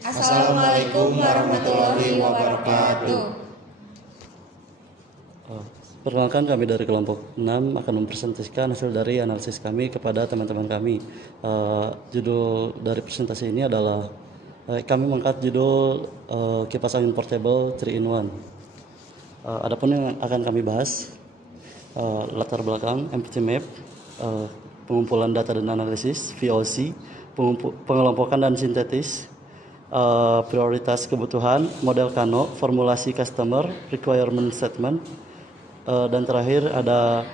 Assalamualaikum warahmatullahi wabarakatuh. Perkenalkan, kami dari kelompok 6 akan mempresentasikan hasil dari analisis kami kepada teman-teman kami. Judul dari presentasi ini adalah kami mengangkat judul kipas angin portable 3-in-1. Adapun yang akan kami bahas latar belakang empty map, pengumpulan data dan analisis VOC, pengelompokan dan sintetis, prioritas kebutuhan, model Kano, formulasi customer, requirement statement, dan terakhir ada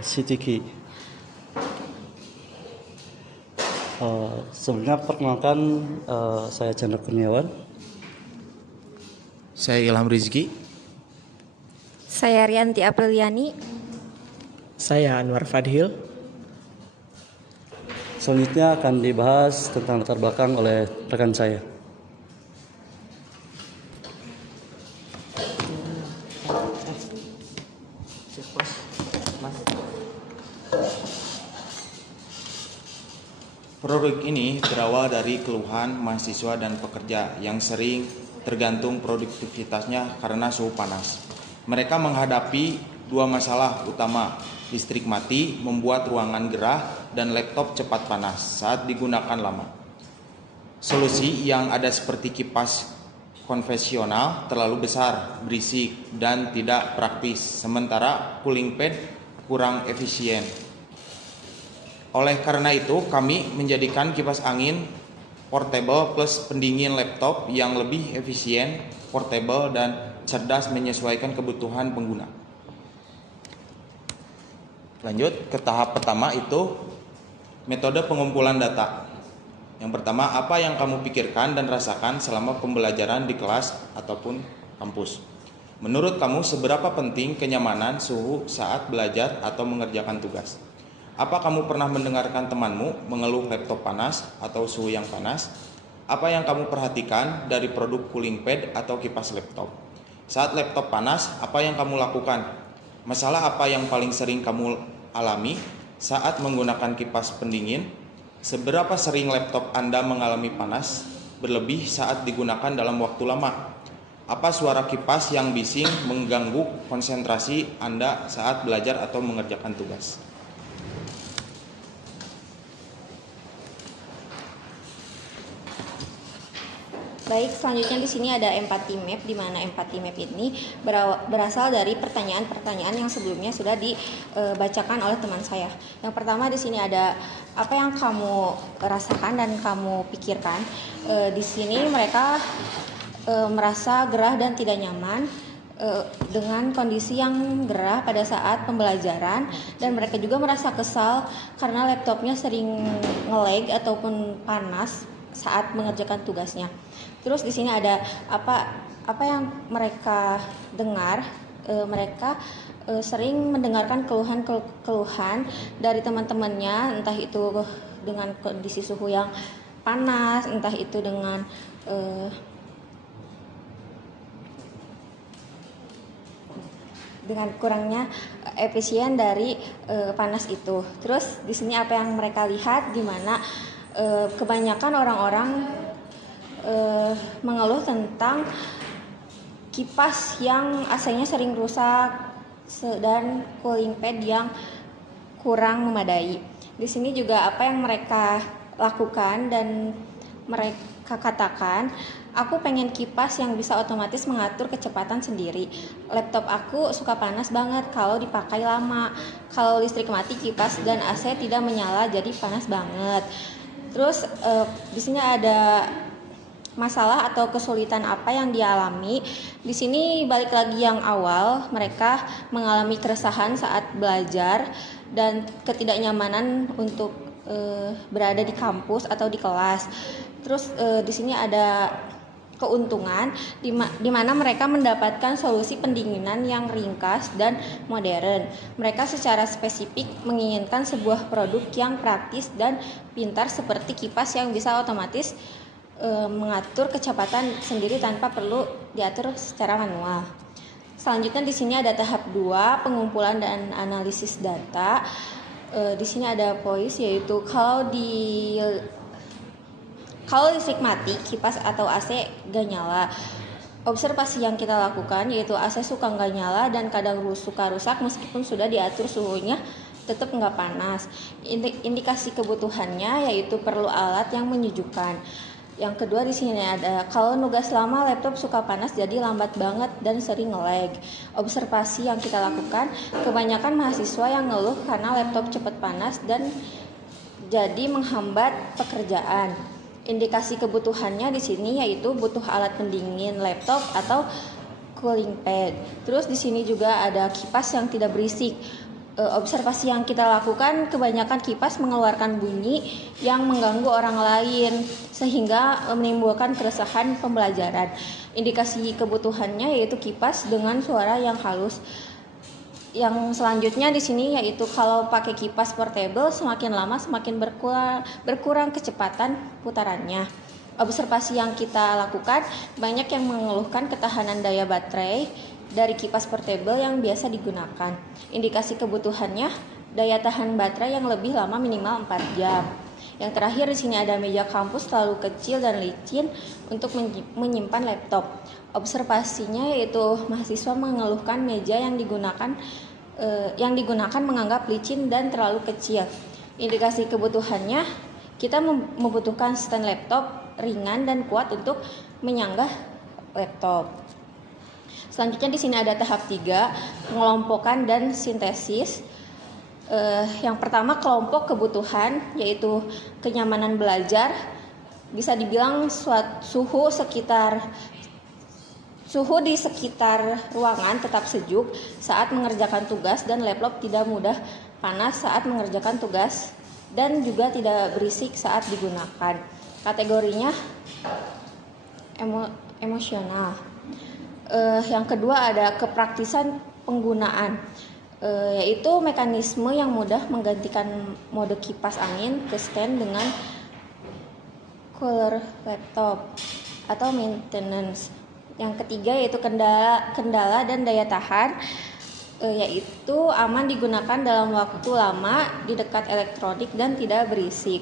CTK. Sebelumnya perkenalkan, saya Chandra Kurniawan. Saya Ilham Rizky. Saya Rianti Apriliani. Saya Anwar Fadhil. Selanjutnya akan dibahas tentang latar belakang oleh rekan saya. Produk ini berawal dari keluhan mahasiswa dan pekerja yang sering tergantung produktivitasnya karena suhu panas. Mereka menghadapi dua masalah utama: listrik mati, membuat ruangan gerah, dan laptop cepat panas saat digunakan lama. Solusi yang ada seperti kipas konvensional terlalu besar, berisik, dan tidak praktis, sementara cooling pad kurang efisien. Oleh karena itu, kami menjadikan kipas angin portable plus pendingin laptop yang lebih efisien, portable, dan cerdas menyesuaikan kebutuhan pengguna. Lanjut ke tahap pertama, itu metode pengumpulan data. Yang pertama, apa yang kamu pikirkan dan rasakan selama pembelajaran di kelas ataupun kampus? Menurut kamu, seberapa penting kenyamanan suhu saat belajar atau mengerjakan tugas? Apa kamu pernah mendengarkan temanmu mengeluh laptop panas atau suhu yang panas? Apa yang kamu perhatikan dari produk cooling pad atau kipas laptop? Saat laptop panas, apa yang kamu lakukan? Masalah apa yang paling sering kamu alami saat menggunakan kipas pendingin? Seberapa sering laptop Anda mengalami panas berlebih saat digunakan dalam waktu lama? Apa suara kipas yang bising mengganggu konsentrasi Anda saat belajar atau mengerjakan tugas? Baik, selanjutnya di sini ada empathy map, di mana empathy map ini berasal dari pertanyaan-pertanyaan yang sebelumnya sudah dibacakan oleh teman saya. Yang pertama di sini ada apa yang kamu rasakan dan kamu pikirkan. Di sini mereka merasa gerah dan tidak nyaman dengan kondisi yang gerah pada saat pembelajaran, dan mereka juga merasa kesal karena laptopnya sering nge-lag ataupun panas saat mengerjakan tugasnya. Terus di sini ada apa yang mereka dengar. Mereka sering mendengarkan keluhan dari teman-temannya, entah itu dengan kondisi suhu yang panas, entah itu dengan kurangnya efisien dari panas itu. Terus di sini apa yang mereka lihat, di mana kebanyakan orang-orang mengeluh tentang kipas yang AC-nya sering rusak dan cooling pad yang kurang memadai. Di sini juga apa yang mereka lakukan dan mereka katakan, aku pengen kipas yang bisa otomatis mengatur kecepatan sendiri. Laptop aku suka panas banget kalau dipakai lama. Kalau listrik mati, kipas dan AC tidak menyala, jadi panas banget. Terus di sini ada masalah atau kesulitan apa yang dialami. Di sini balik lagi yang awal, mereka mengalami keresahan saat belajar dan ketidaknyamanan untuk berada di kampus atau di kelas. Terus di sini ada keuntungan di mana mereka mendapatkan solusi pendinginan yang ringkas dan modern. Mereka secara spesifik menginginkan sebuah produk yang praktis dan pintar seperti kipas yang bisa otomatis mengatur kecepatan sendiri tanpa perlu diatur secara manual. Selanjutnya di sini ada tahap 2, pengumpulan dan analisis data. Di sini ada poin yaitu kalau listrik mati, kipas atau AC gak nyala. Observasi yang kita lakukan yaitu AC suka nggak nyala dan kadang suka rusak meskipun sudah diatur suhunya tetap nggak panas. Indikasi kebutuhannya yaitu perlu alat yang menyejukkan. Yang kedua di sini ada kalau nugas lama laptop suka panas jadi lambat banget dan sering nge-lag. Observasi yang kita lakukan kebanyakan mahasiswa yang ngeluh karena laptop cepat panas dan jadi menghambat pekerjaan. Indikasi kebutuhannya di sini yaitu butuh alat pendingin laptop atau cooling pad. Terus di sini juga ada kipas yang tidak berisik. Observasi yang kita lakukan kebanyakan kipas mengeluarkan bunyi yang mengganggu orang lain sehingga menimbulkan keresahan pembelajaran. Indikasi kebutuhannya yaitu kipas dengan suara yang halus. Yang selanjutnya di sini yaitu kalau pakai kipas portable semakin lama semakin berkurang kecepatan putarannya. Observasi yang kita lakukan banyak yang mengeluhkan ketahanan daya baterai dari kipas portable yang biasa digunakan. Indikasi kebutuhannya daya tahan baterai yang lebih lama minimal 4 jam. Yang terakhir di sini ada meja kampus terlalu kecil dan licin untuk menyimpan laptop. Observasinya yaitu mahasiswa mengeluhkan meja yang digunakan menganggap licin dan terlalu kecil. Indikasi kebutuhannya kita membutuhkan stand laptop ringan dan kuat untuk menyanggah laptop. Selanjutnya di sini ada tahap 3, pengelompokan dan sintesis. Yang pertama kelompok kebutuhan yaitu kenyamanan belajar. Bisa dibilang suhu di sekitar ruangan tetap sejuk saat mengerjakan tugas dan laptop tidak mudah panas saat mengerjakan tugas dan juga tidak berisik saat digunakan. Kategorinya emosional. Yang kedua ada kepraktisan penggunaan, yaitu mekanisme yang mudah menggantikan mode kipas angin ke stand dengan cooler laptop atau maintenance. Yang ketiga yaitu kendala dan daya tahan, yaitu aman digunakan dalam waktu lama di dekat elektronik dan tidak berisik,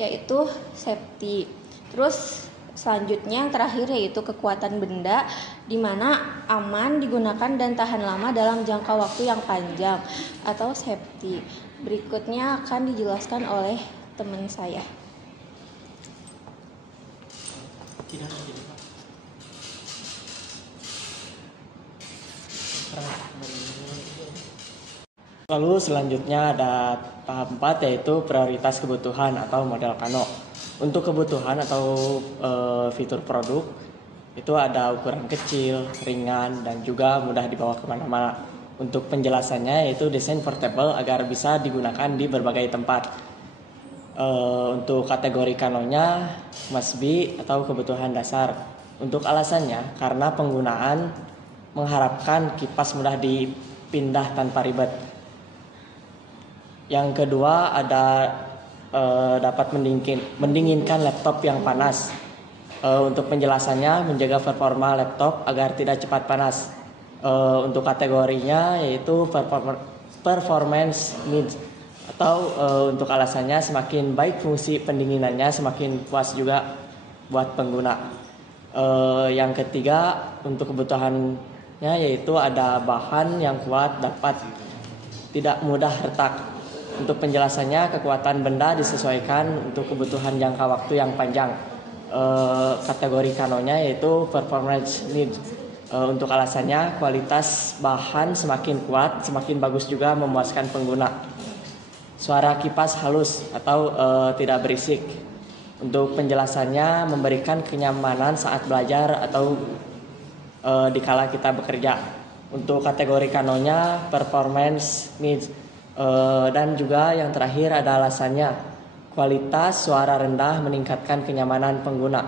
yaitu safety. Terus selanjutnya yang terakhir yaitu kekuatan benda, di mana aman digunakan dan tahan lama dalam jangka waktu yang panjang atau safety. Berikutnya akan dijelaskan oleh teman saya. Lalu selanjutnya ada tahap 4 yaitu prioritas kebutuhan atau model Kano. Untuk kebutuhan atau fitur produk itu ada ukuran kecil, ringan, dan juga mudah dibawa kemana-mana. Untuk penjelasannya yaitu desain portable agar bisa digunakan di berbagai tempat. Untuk kategori Kanonya must be atau kebutuhan dasar. Untuk alasannya karena penggunaan mengharapkan kipas mudah dipindah tanpa ribet. Yang kedua ada dapat mendinginkan laptop yang panas. Untuk penjelasannya menjaga performa laptop agar tidak cepat panas. Untuk kategorinya yaitu performance needs atau untuk alasannya semakin baik fungsi pendinginannya semakin puas juga buat pengguna. Yang ketiga untuk kebutuhannya yaitu ada bahan yang kuat dapat tidak mudah retak. Untuk penjelasannya kekuatan benda disesuaikan untuk kebutuhan jangka waktu yang panjang. Kategori Kanonya yaitu performance need. Untuk alasannya kualitas bahan semakin kuat semakin bagus juga memuaskan pengguna. Suara kipas halus atau tidak berisik. Untuk penjelasannya memberikan kenyamanan saat belajar atau dikala kita bekerja. Untuk kategori Kanonya performance needs. Dan juga yang terakhir ada alasannya kualitas suara rendah meningkatkan kenyamanan pengguna.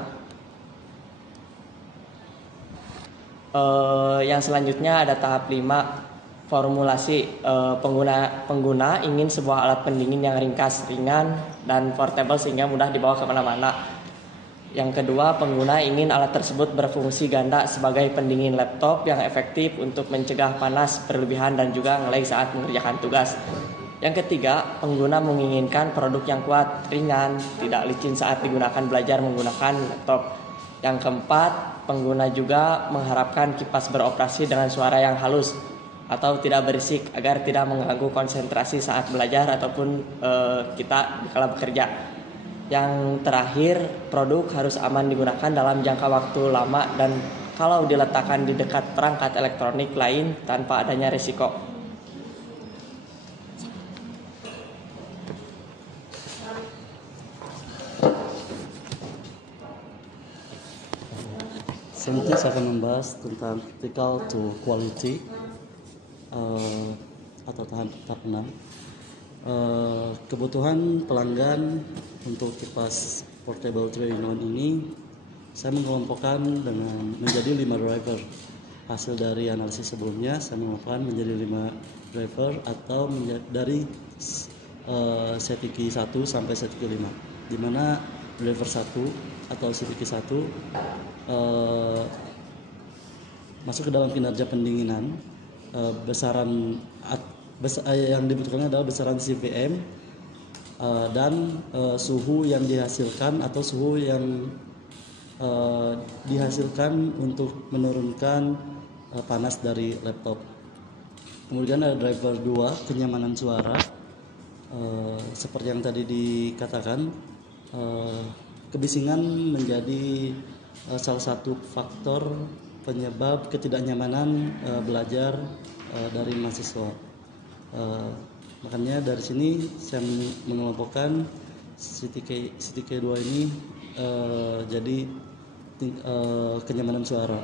Yang selanjutnya ada tahap 5 formulasi. Pengguna ingin sebuah alat pendingin yang ringkas, ringan, dan portable sehingga mudah dibawa kemana-mana. Yang kedua, pengguna ingin alat tersebut berfungsi ganda sebagai pendingin laptop yang efektif untuk mencegah panas berlebihan dan juga nge-lag saat mengerjakan tugas. Yang ketiga, pengguna menginginkan produk yang kuat, ringan, tidak licin saat digunakan belajar menggunakan laptop. Yang keempat, pengguna juga mengharapkan kipas beroperasi dengan suara yang halus atau tidak berisik agar tidak mengganggu konsentrasi saat belajar ataupun kita kala bekerja. Yang terakhir, produk harus aman digunakan dalam jangka waktu lama dan kalau diletakkan di dekat perangkat elektronik lain tanpa adanya risiko. Selanjutnya saya akan membahas tentang critical to quality atau tahap 6. Kebutuhan pelanggan untuk kipas portable 3-in-1 ini saya mengelompokkan dengan menjadi 5 driver. Hasil dari analisis sebelumnya saya mengelompokkan menjadi 5 driver atau dari CTQ 1 sampai CTQ 5, di mana driver 1 atau CTQ 1 masuk ke dalam kinerja pendinginan. Yang dibutuhkan adalah besaran CVM dan suhu yang dihasilkan atau suhu yang dihasilkan untuk menurunkan panas dari laptop. Kemudian ada driver 2, kenyamanan suara. Seperti yang tadi dikatakan, kebisingan menjadi salah satu faktor penyebab ketidaknyamanan belajar dari mahasiswa. Makanya dari sini saya mengelompokkan CTQ 2 ini jadi kenyamanan suara,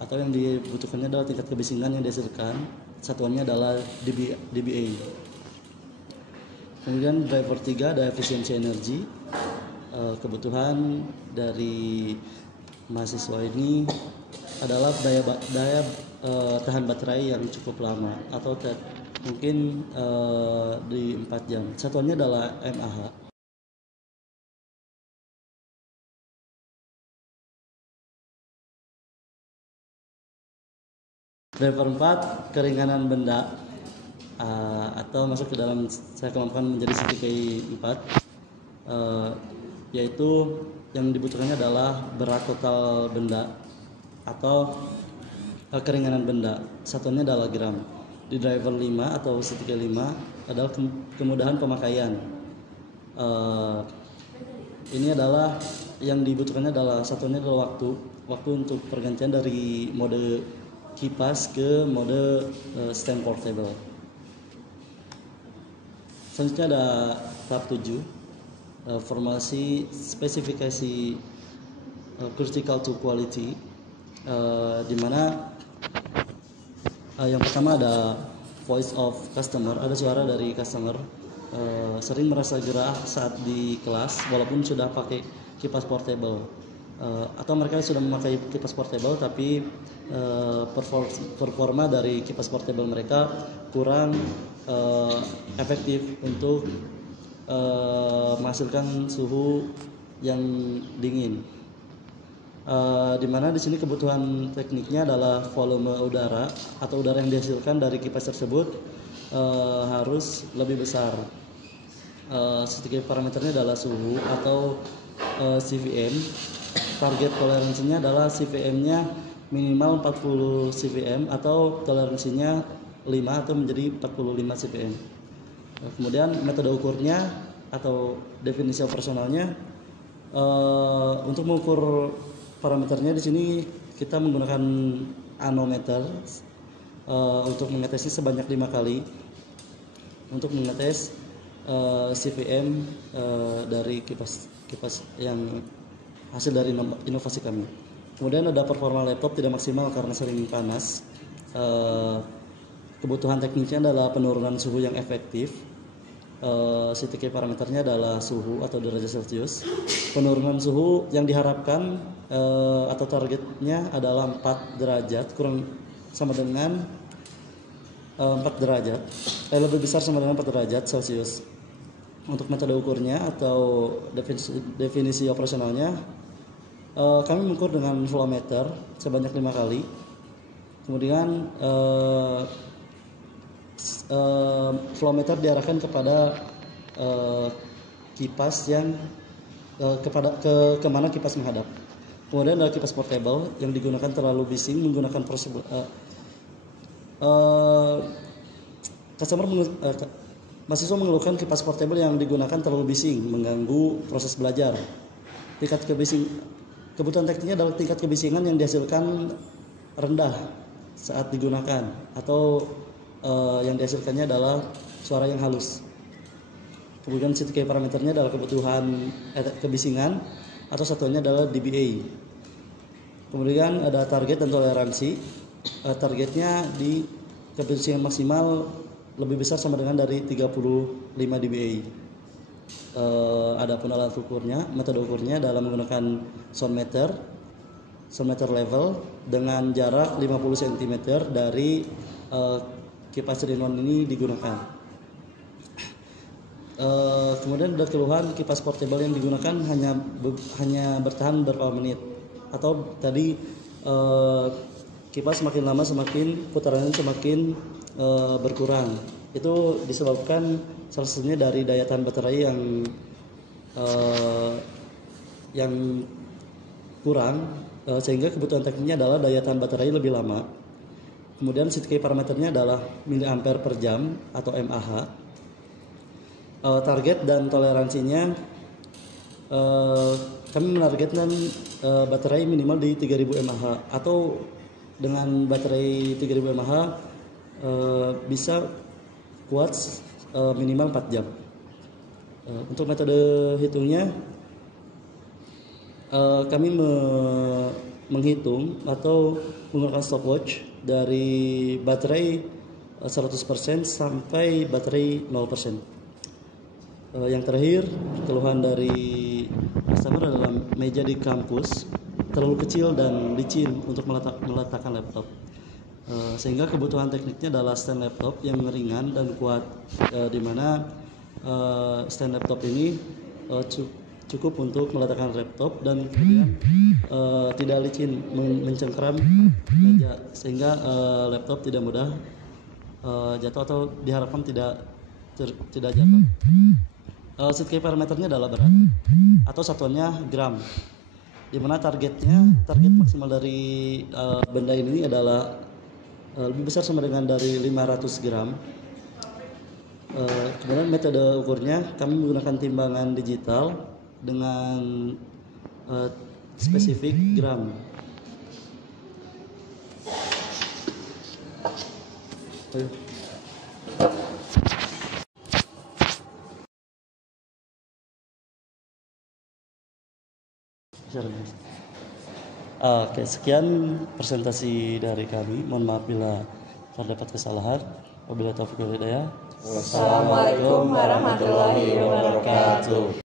atau yang dibutuhkannya adalah tingkat kebisingan yang dihasilkan, satuannya adalah dBA. Kemudian driver 3 ada efisiensi energi. Kebutuhan dari mahasiswa ini adalah daya tahan baterai yang cukup lama atau mungkin di 4 jam. Satuannya adalah mAh. Driver 4, keringanan benda atau masuk ke dalam, saya kelompokkan menjadi CTK 4, yaitu yang dibutuhkannya adalah berat total benda atau keringanan benda. Satuannya adalah gram. Di driver 5 atau CTK 5 adalah kemudahan pemakaian. Ini adalah yang dibutuhkannya adalah satuannya adalah waktu untuk pergantian dari mode kipas ke mode stand portable. Selanjutnya ada tahap 7, formasi spesifikasi critical to quality, di mana yang pertama ada voice of customer, ada suara dari customer sering merasa gerah saat di kelas walaupun sudah pakai kipas portable, atau mereka sudah memakai kipas portable tapi performa dari kipas portable mereka kurang efektif untuk menghasilkan suhu yang dingin. Di mana di sini kebutuhan tekniknya adalah volume udara atau udara yang dihasilkan dari kipas tersebut harus lebih besar. Sedikit parameternya adalah suhu atau CVM. Target toleransinya adalah CVM-nya minimal 40 CVM atau toleransinya 5 atau menjadi 45 CVM. Kemudian metode ukurnya atau definisi operasionalnya, untuk mengukur parameternya di sini kita menggunakan anometer untuk mengetesnya sebanyak 5 kali untuk mengetes CVM dari kipas yang hasil dari inovasi kami. Kemudian ada performa laptop tidak maksimal karena sering panas. Kebutuhan teknisnya adalah penurunan suhu yang efektif. CTK parameternya adalah suhu atau derajat Celcius. Penurunan suhu yang diharapkan atau targetnya adalah 4 derajat, kurang sama dengan 4 derajat, lebih besar sama dengan 4 derajat Celcius. Untuk metode ukurnya atau definisi operasionalnya, kami mengukur dengan flow meter sebanyak 5 kali. Kemudian flow meter diarahkan kepada kipas yang kemana kipas menghadap. Kemudian ada kipas portable yang digunakan terlalu bising menggunakan proses mahasiswa mengeluhkan kipas portable yang digunakan terlalu bising mengganggu proses belajar. Kebutuhan tekniknya adalah tingkat kebisingan yang dihasilkan rendah saat digunakan, atau yang dihasilkannya adalah suara yang halus. Kemudian CTK parameternya adalah kebutuhan kebisingan, atau satuannya adalah dBA. Kemudian ada target dan toleransi. Targetnya di kebisingan maksimal lebih besar sama dengan dari 35 dBA. Adapun alat ukurnya, metode ukurnya dalam menggunakan sound meter level dengan jarak 50 cm dari kipas 3-in-1 ini digunakan. Kemudian ada keluhan kipas portable yang digunakan hanya bertahan beberapa menit, atau tadi kipas semakin lama semakin putarannya semakin berkurang. Itu disebabkan salah satunya dari daya tahan baterai yang kurang, sehingga kebutuhan tekniknya adalah daya tahan baterai lebih lama. Kemudian CTK parameternya adalah miliampere per jam atau mAh. Target dan toleransinya kami menargetkan baterai minimal di 3000 mAh, atau dengan baterai 3000 mAh bisa kuat minimal 4 jam. Untuk metode hitungnya kami menghitung atau menggunakan stopwatch dari baterai 100% sampai baterai 0%. Yang terakhir, keluhan dari customer adalah meja di kampus terlalu kecil dan licin untuk meletakkan laptop, sehingga kebutuhan tekniknya adalah stand laptop yang ringan dan kuat, di mana stand laptop ini cukup untuk meletakkan laptop dan kemudian tidak licin mencengkeram meja, sehingga laptop tidak mudah jatuh atau diharapkan tidak jatuh. CTK parameternya adalah berat atau satuannya gram, di mana target maksimal dari benda ini adalah lebih besar sama dengan dari 500 gram. Kemudian metode ukurnya kami menggunakan timbangan digital dengan spesifik gram. Oke, sekian presentasi dari kami. Mohon maaf bila terdapat kesalahan. Wabillahi taufiq wal hidayah. Wassalamualaikum warahmatullahi wabarakatuh.